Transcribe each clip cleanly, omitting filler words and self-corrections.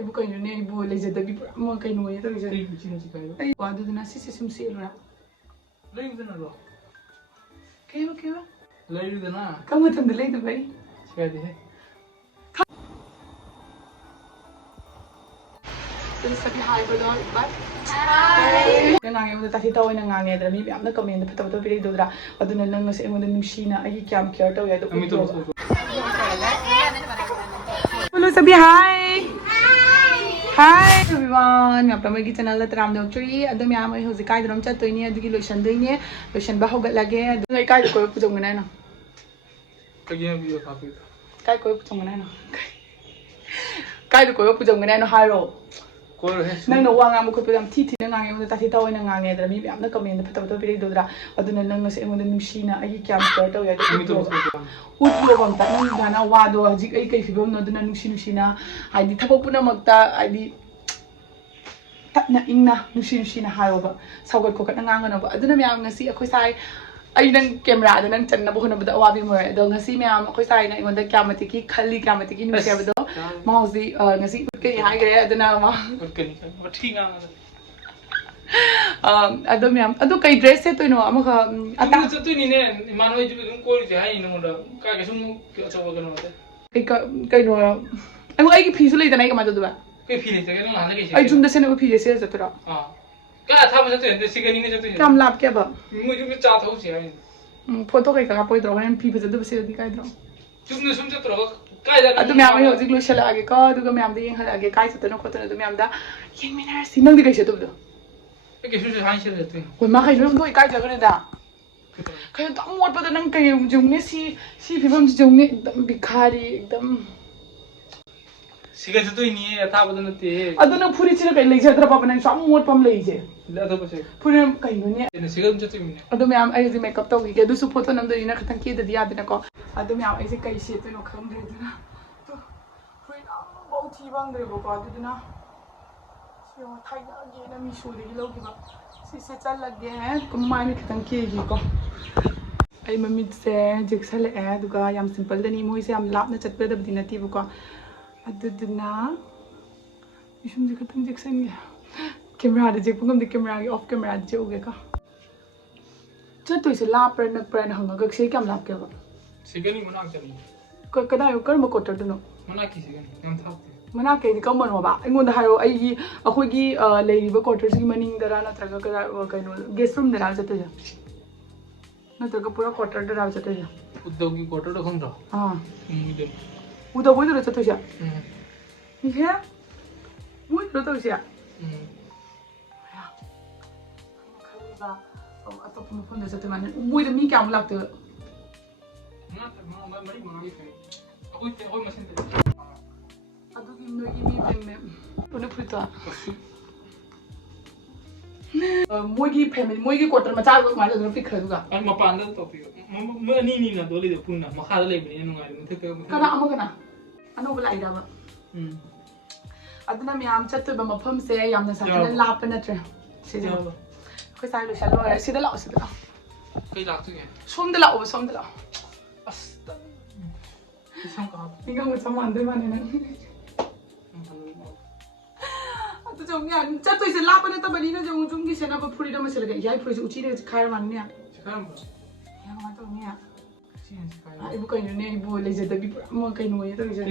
ibu kayo na ibu laser tabi mo kayo no ito laser ay wado na si sim sila laser na ro kayo laser na kamu tanda laser ba shade hai Jadi sabi hi ko daw ba hi nangangay mo tati tawo nangangay dra mi am na comment pa tawo pili do dra aduna nang sa imo nungsina ay Kayam Care tawo ya do Hello sabi hi Hi everyone मैं अपना मेरी channel तराम डॉक्टरी अदम यहाँ मैं हो जिकाई दरम चल तो इन्हें अदुकी लोशन दो इन्हें लोशन बाहर गल लगे अदम इकाई कोई पुजंग ना कगियां वीडियो काफी काय कोई पुजंग ना काय कोई पुजंग ना हारो कोई है नंग नो वांग आमुख पुजंग थी नंगांगे मुझे ताकि ताऊ नंगांगे दरम मी अपना कमेंट पे ताऊ पीरे दो दरा अदुना नंग से मुझे नुशीना आई Kayam Care तो या तो उठलो बंता नंग गाना वादो हजिक आई कई फिबम नदुना नुशीना आदि थबो पुना मक्ता आदि tapna ingna nusin hayoba sawgat ko kana nganga ba aduna myam ngasi akhoi sai ai nang camera da nang channa bo hona ba awabi mo do ngasi myam akhoi sai na ingonda kyamati ki khali kyamati ki nu ba do mausi ngasi ke hai gre aduna ma utkhare thinga adum myam adu kai dress se to no amaka ata tu ni ne manoi ju dum ko ri hai no da ka ke sum ke achawa ga no ta kai no ai ki phi su lai da nai ka ma do ba कोई feel है क्या ना लगे आई जुम दसे ने feel से जतरा हां क्या था बस तो है सिगनी ने जतो काम लाभ क्या बा मुझे भी चाहता हूं से फोटो कई का पोई द्रो हन फी बजे दब से दिखाई द्रो तुमने सुन जतो काय जा अदु म्याम हो जिक लोशल आगे का अदु म्याम दे यंग आगे काय सतनो खोतनो अदु म्याम दा यंग मिनर सी नंग दि कैसे दब के सुन हां से जतो कोई मा kai rum doi kai jagane da kai dam mot pa da nang kai jung ne si phibam jung ne एकदम भिखारी एकदम सिगा जतो नि था बदन ते अदुना फुरी छिन kai leijadra pa ban sam mot pam leije ला तो बसे फुरी kai no ne सिगा जतो नि अदु ma'am ai ji makeup taw gi du su photo nam do ina khatan ki da dia dina ko अदु ma'am ai ji kai se to no kham de dina to fui na bo thi bang de bo ko adu dina so thai da ge na mi su de lo gi ba si se chal lag ge hai kumai ni khatan ki gi ko ai mamit se jeksal e duga yam simple da ni moi se am lap na chat pe da dina ti bo ko adudna isum je khatang jeksan ge camera de jek pungam de camera ge off camera de uge ka chatoi se la per na per na hanga gak se kam lap ke ba सिगनी मना चली ko kada yo kar ma ko tar no मना की सिगनी हम था mana ke ni kam no ba ingon da haro ai gi akhoi gi lei ba quarters gi maning dara na traga kada kai no guest room dara jate ja na traga pura quarter dara jate ja उद्योगी कोटो तो खम रहा ha मुझे uda boy dara jate ja ni he muy lo to ja ba atau pun pun dah satu mana, boy dah mikir amulah tu. mana mari mari fe, aku mesin tu. Aduh gini benda, pun puita. Moigi family, moigi quarter macam apa macam tu fikir juga. Kan mapan tu topi, ni na doli tu pun na, makar lagi ni anu ngari, mungkin ke. Kana ama kana, anu belai dah ba. Aduh nama yang catu ba mafhum saya yang nasa kita lap na ter. Sejauh. Kau saya lu selalu ada sida lau. Kau lau tu ke? Som dah lau. Astaga. Isam kah? Tinggal macam mana mana ni. Aduh jomnya, catu isi lap na tu balik na jom ki sana apa puri dah masih lagi. Ya puri uci dia kaya mana ni? Sekarang apa? Yang mana tu ni? Sekarang. Ibu kayo ni ibu laser tapi mau kayo ni tu laser.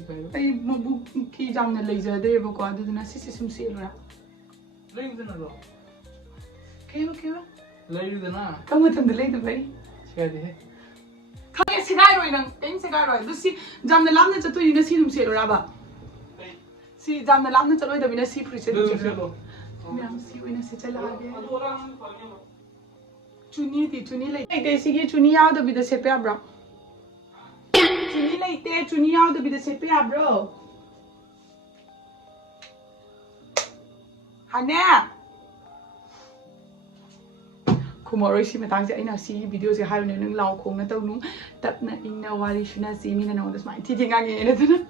Sekarang. Ay mabu ki jam na laser deh ibu ko aduh na sisi sumsi lah. Laser na lo. Kayo. Laser na. Kamu tanda laser bay? Sekarang. Kaya sigaro inang, kaya sigaro. Doon si jam na lam na jatuh yun na si sumsi lah ba? Si jam na lam na jatuh yun na si prison. Ma'am si yun na si chala agya. Chuni lay. Ay sige chuni yaw da bida sepe abra. Chuni yaw da bida sepe abra. Hana. Kumaro si matang si ay na si video si hayo na nung lau kong na tao nung tap na ing na wali siya na si mi na nung das mai titingang ngayon na ito na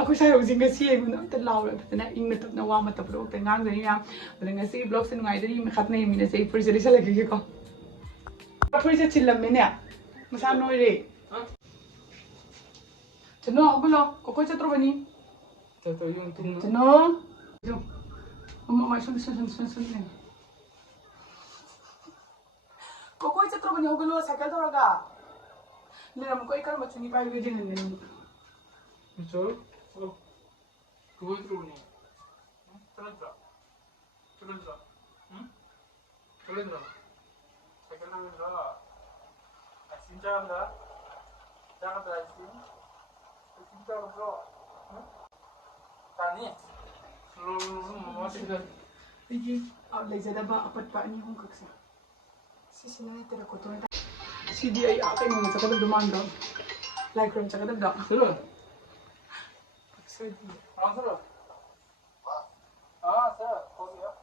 ako sa using kasi ay muna ito lau na ito na ing na tap na wa matapro ito ngang ganyan yan wala nga si vlog sa nung ay dali makat na yung mina sa ipur sila sa lagi ko apur sa chilam mina masano rin chano ako lo kukoy sa troba ni Tato yung tung. Ano? Yung. Umamay sun. Kokoy sa tropa ni Hugulo, cycle to raga. Niram ko ikar machuni pa yung din din. So, oh. Kokoy tropa ni. Talenta. Talenta. Cycle na rin ra. Asin jaga. Jaga asin. Asin jaga bro. Tani. Sige, lezadaba apat pa ni hong kaksa. Sisina tira ko to. Sidi ay akay mo sa kadab dumanda. Like ron sa kadab da. Sir. Sir. Sir. Sir. हो गया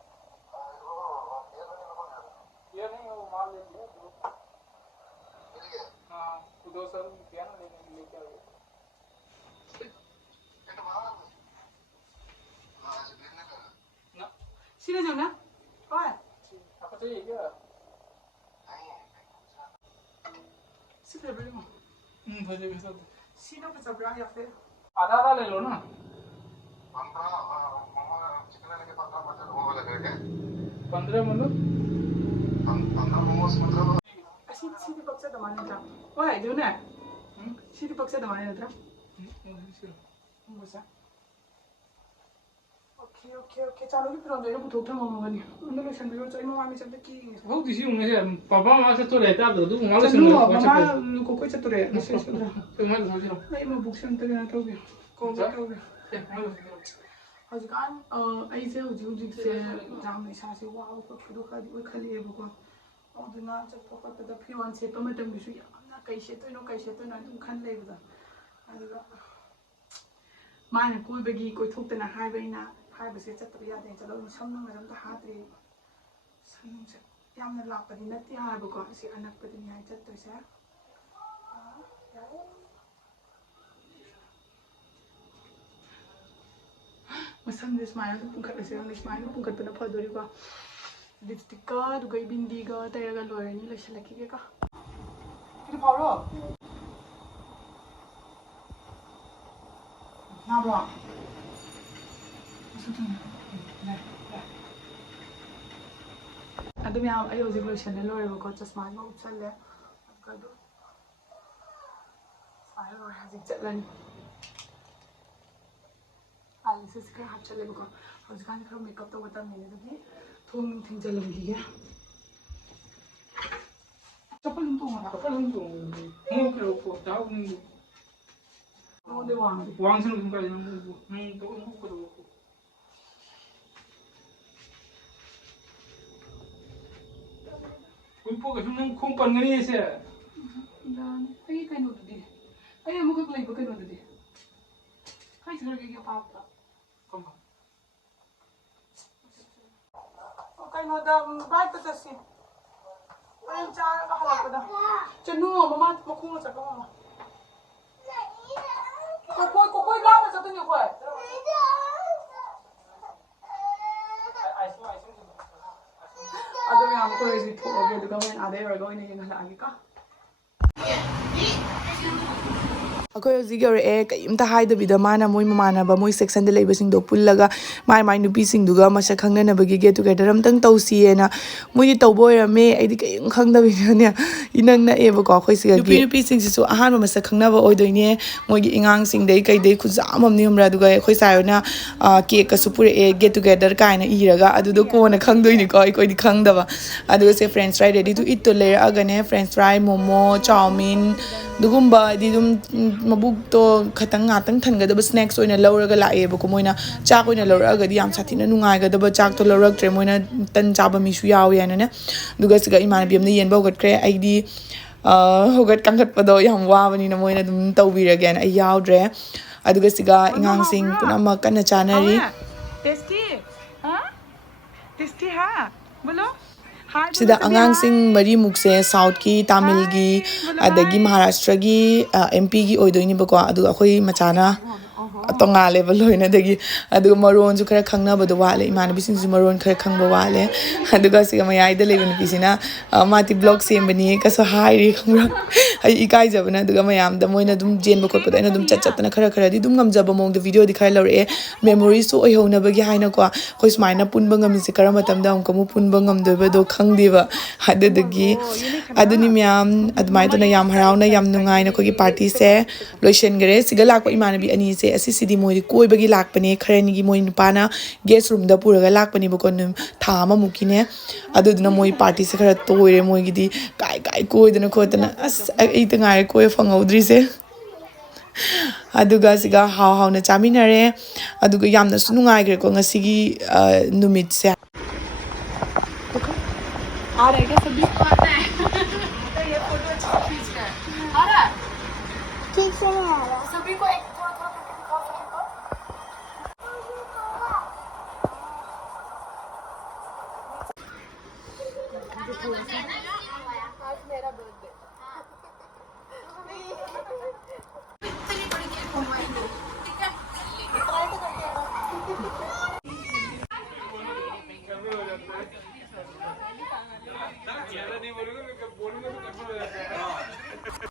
ये नहीं वो माल ले लिया तो हाँ वो 2 साल किया ना लेके आ गया ना Sino dyan na? Oy. apa चाहिए क्या Sino beli mo? भजे के साथ Sino pa sa bra ya fe? आधा ले लो ना 15 मतलब Sino paksa damane tra? Oy, dyan na. Sino paksa damane tra? Musa. Okay. Chalo ki pronto ina putok thama mangani. Ando lo shandu yo ino mami sabde ki. हो दिसी उन्हें से पापा माँ से तो रहता है तो माँ से Chalo mama ko chature. Nase sandra. तो मैं सोच रहा हूँ Ay mo buksan ta na toge. Ko ba toge. Hajkan aise hujik se jam ne sa se wow ko khudu ka di khali e bako. Aduna chak ko ta da phiwan se pa matam bisu ya na kai se to na dum khan lei ba. Aduga mane koi bagi koi thok ta na hai bai na hai ba se chat ta ya de chalo sam na ngam ta ha tri sam se yam na la pa di na ti ha ba ko si anak pa di hai chat to sa. Masam this mine pungkat na siya this mine pungkat pa na padori ko lipstick ka dugay bindi ka tayo ka lawyer ni lasya laki ka kito paro na bro adum ya ayo zig lasya na lawyer ko chasma ma utsalle kado ayo hazig chatlan Alice ka hapchale bako hojkan khro makeup to bata mene dagi thong thingja lamgi ya chapal to ngara mo ke ऊपर जाओ नहीं no de wang से तुम कर तो mo को ऊपर के तुम खूब पन्ने नहीं ऐसे dan ai kai no di ai mo ka klai ba kai no di kai chhar ke ya pa come kai no da bai ta ta si ai cha ka hala pa da chanu mama mo khung sa ka mama koi la ma sa tu ni koi ado ya mo ko resi to oge du ga men ade ra go ni yang hala agi ka ꯑꯩꯈꯣꯏ ꯍꯧꯖꯤꯛ ꯌꯧꯔꯛꯑꯦ ꯀꯩꯝꯇ ꯍꯥꯏꯗꯕꯤꯗ ꯃꯥꯅ ꯃꯣꯏ ꯃꯃꯥꯟꯅꯕ ꯃꯣꯏ ꯁꯦꯛꯁꯟꯗ ꯂꯩꯕꯁꯤꯡꯗꯣ ꯄꯨꯜꯂꯒ ꯃꯥꯏ ꯅꯨꯄꯤꯁꯤꯡꯗꯨꯒ ꯃꯁꯛ ꯈꯪꯅꯅꯕꯒꯤ ꯒꯦꯠ ꯇꯨꯒꯦꯗꯔ ꯑꯝꯇꯪ ꯇꯧꯁꯤꯌꯦꯅ ꯃꯣꯏꯗꯤ ꯇꯧꯕ ꯑꯣꯏꯔꯝꯃꯦ ꯑꯩꯗꯤ ꯀꯩꯝ ꯈꯪꯗꯕꯤꯗꯅꯦ ꯏꯅꯛ ꯅꯛꯑꯦꯕꯀꯣ ꯑꯩꯈꯣꯏ ꯁꯤꯒ ꯅꯨꯄꯤꯁꯤꯡꯁꯤꯁꯨ ꯑꯍꯥꯟꯕ ꯃꯁꯛ ꯈꯪꯅꯕ ꯑꯣꯏꯗꯣꯏꯅꯦ ꯃꯣꯏꯒꯤ ꯏꯉꯥꯡꯁꯤꯡꯗꯩ ꯀꯩꯗꯩ ꯈꯨꯖꯥꯝ ꯑꯃꯅꯤ ꯈꯪꯕ꯭ꯔꯥ ꯑꯗꯨꯒ ꯑꯩꯈꯣꯏ ꯁꯥꯏꯅ ꯀꯦꯛꯀꯁꯨ ꯄꯨꯔꯛꯑꯦ ꯒꯦꯠ ꯇꯨꯒꯦꯗꯔ ꯀꯥꯏꯅ ꯏꯔꯒ ꯑꯗꯨꯗꯣ ꯀꯣꯟꯅ ꯈꯪꯗꯣꯏꯅꯤꯀꯣ ꯑꯩꯈꯣꯏꯗꯤ ꯈꯪꯗꯕ ꯑꯗꯨꯒ ꯁꯦ ꯐ꯭ꯔꯦꯟꯆ ꯐ꯭ꯔꯥꯏ ꯔꯦꯗꯤ ꯇꯨ ꯏꯠꯇꯣ ꯂꯩꯔꯛꯑꯒꯅꯦ ꯐ꯭ꯔꯦꯟꯆ ꯐ꯭ꯔꯥꯏ ꯃꯣꯃꯣ ꯆꯥꯎꯃꯤꯟ ꯑꯗꯨꯒꯨꯝꯕ ꯍꯥꯏꯗꯤ ꯑꯗꯨꯝ ꯃꯕꯨꯛꯇꯣ ꯈꯇꯪ ꯉꯥꯛꯇꯪ ꯊꯟꯒꯗꯕ ꯁ꯭ꯅꯦꯛꯁ ꯑꯣꯏꯅ ꯂꯧꯔꯒ ꯂꯥꯛꯑꯦꯕꯀꯣ ꯃꯣꯏꯅ ꯆꯥꯛ ꯑꯣꯏꯅ ꯂꯧꯔꯛꯑꯒꯗꯤ ꯌꯥꯝ ꯁꯥꯊꯤꯅ ꯅꯨꯡꯉꯥꯏꯒꯗꯕ ꯆꯥꯛꯇꯣ ꯂꯧꯔꯛꯇ꯭ꯔꯦ ꯃꯣꯏꯅ ꯇꯟ ꯆꯥꯕ ꯃꯤꯁꯨ ꯌꯥꯎꯋꯦ ꯍꯥꯏꯅꯅꯦ ꯑꯗꯨꯒ ꯁꯤꯒ ꯏꯃꯥꯟꯅꯕꯤ ꯑꯃꯅ ꯌꯦꯟꯕ ꯍꯧꯒꯠꯈ꯭ꯔꯦ ꯑꯩꯗꯤ ꯍꯧꯒꯠ ꯀꯥꯡꯈꯠꯄꯗꯣ ꯌꯥꯝ ꯋꯥꯕꯅꯤꯅ ꯃꯣꯏꯅ ꯑꯗꯨꯝ ꯇꯧꯕꯤꯔꯒꯦꯅ ꯑꯩ ꯌꯥꯎꯗ꯭ꯔꯦ ꯑꯗꯨꯒ ꯁꯤꯒ ꯑꯉꯥꯡꯁꯤꯡ ꯄꯨꯝꯅꯃꯛ ꯀꯟꯅ ꯆꯥꯅꯔꯤ ꯁꯤꯗ ꯑꯉꯥꯡꯁꯤꯡ ꯃꯔꯤꯃꯨꯛꯁꯦ ꯁꯥꯎꯠꯀꯤ ꯇꯥꯃꯤꯜꯒꯤ ꯑꯗꯒꯤ ꯃꯍꯥꯔꯥꯁꯇ꯭ꯔꯒꯤ MP ꯒꯤ ꯑꯣꯏꯗꯣꯏꯅꯦꯕꯀꯣ ꯑꯗꯨꯒ ꯑꯩꯈꯣꯏ ꯃꯆꯥꯅ ꯇꯣꯉꯥꯜꯂꯦꯕ ꯂꯣꯏꯅꯗꯒꯤ ꯑꯗꯨꯒ ꯃꯔꯣꯟꯁꯨ ꯈꯔ ꯈꯪꯅꯕꯗꯣ ꯋꯥꯠꯂꯦ ꯏꯃꯥꯟꯅꯕꯤꯁꯤꯡꯁꯨ ꯃꯔꯣꯟ ꯈꯔ ꯈꯪꯕ ꯋꯥꯠꯂꯦ ꯑꯗꯨꯒ ꯁꯤꯒ ꯃꯌꯥꯏꯗ ꯂꯩꯕ ꯅꯨꯄꯤꯁꯤꯅ ꯃꯥꯗꯤ ꯕ꯭ꯂꯣꯛ ꯁꯦꯝꯕꯅꯤ ꯀꯁꯨ ꯍꯥꯏꯔꯤ ꯈꯪꯕ꯭ꯔꯥ ꯑꯩ ꯏꯀꯥꯏꯖꯕꯅ ꯑꯗꯨꯒ ꯃꯌꯥꯝꯗ ꯃꯣꯏꯅ ꯑꯗꯨꯝ ꯆꯦꯟꯕ ꯈꯣꯠꯄꯗ ꯑꯩꯅ ꯑꯗꯨꯝ ꯆꯠꯇꯅ ꯈꯔꯗꯤ ꯑꯗꯨꯝ ꯉꯝꯖꯕ ꯃꯑꯣꯡꯗ ꯚꯤꯗꯤꯑꯣꯗꯤ ꯈꯔ ꯂꯧꯔꯛꯑꯦ ꯃꯦꯃꯣꯔꯤꯁꯨ ꯑꯣꯏꯍꯧꯅꯕꯒꯤ ꯍꯥꯏꯅꯀꯣ ꯑꯩꯈꯣꯏ ꯁꯨꯃꯥꯏꯅ ꯄꯨꯟꯕ ꯉꯝꯃꯤꯁꯦ ꯀꯔꯝꯕ ꯃꯇꯝꯗ ꯑꯃꯨꯛ ꯄꯨꯟꯕ ꯉꯝꯗꯣꯏꯕꯗꯣ ꯈꯪꯗꯦꯕ ꯑꯗꯨꯗꯒꯤ ꯑꯗꯨꯅꯤ ꯃꯌꯥꯝ ꯑꯗꯨꯃꯥꯏꯅ ꯇꯧꯅ ꯌꯥꯝ ꯍꯔꯥꯎꯅ ꯌꯥꯝ ꯅꯨꯡꯉꯥꯏꯅ ꯑꯩꯈꯣꯏꯒꯤ ꯄꯥꯔꯇꯤꯁꯦ ꯂꯣꯏꯁꯤꯟꯈꯔꯦ ꯁꯤꯒ ꯂꯥꯛꯄ ꯏꯃꯥꯟꯅꯕꯤ ꯑꯅꯤꯁꯦ ꯑꯁꯤꯁꯤꯗꯤ ꯃꯣꯏꯗꯤ ꯀꯣꯏꯕꯒꯤ ꯂꯥꯛꯄꯅꯦ ꯈꯔꯅꯤꯒꯤ ꯃꯣꯏ ꯅꯨꯄꯥꯅ ꯒꯦꯁ ꯔꯨꯝꯗ ꯄꯨꯔꯒ ꯂꯥꯛꯄꯅꯦꯕꯀꯣ ꯊꯥ ꯑꯃꯃꯨꯛꯀꯤꯅꯦ ꯑꯗꯨꯗꯨꯅ ꯃꯣꯏ ꯄꯥꯔꯇꯤꯁꯦ ꯈꯔ ꯇꯣꯏꯔꯦ ꯃꯣꯏꯒꯤꯗꯤ ꯀꯥꯏ ꯀꯣꯏꯗꯅ ꯈꯣꯠꯇꯅ ꯑꯁ ꯑꯩꯇ ꯉꯥꯏꯔꯦ ꯀꯣꯏꯕ ꯐꯪꯍꯧꯗ꯭ꯔꯤꯁꯦ ꯑꯗꯨꯒ ꯁꯤꯒ ꯍꯥꯎꯅ ꯆꯥꯃꯤꯟꯅꯔꯦ ꯑꯗꯨꯒ ꯌꯥꯝꯅꯁꯨ ꯅꯨꯡꯉꯥꯏꯈ꯭ꯔꯦꯀꯣ ꯉꯁꯤꯒꯤ नुमित से आ रहा है क्या सभी तो ये फोटो खींच कर आ रहा है ठीक से नहीं आ रहा सभी को एक थोड़ा थोड़ा करके दिखाओ सभी को आज मेरा बर्थडे इतनी बड़ी केक बनवाएंगे ठीक है ट्राई तो करते हैं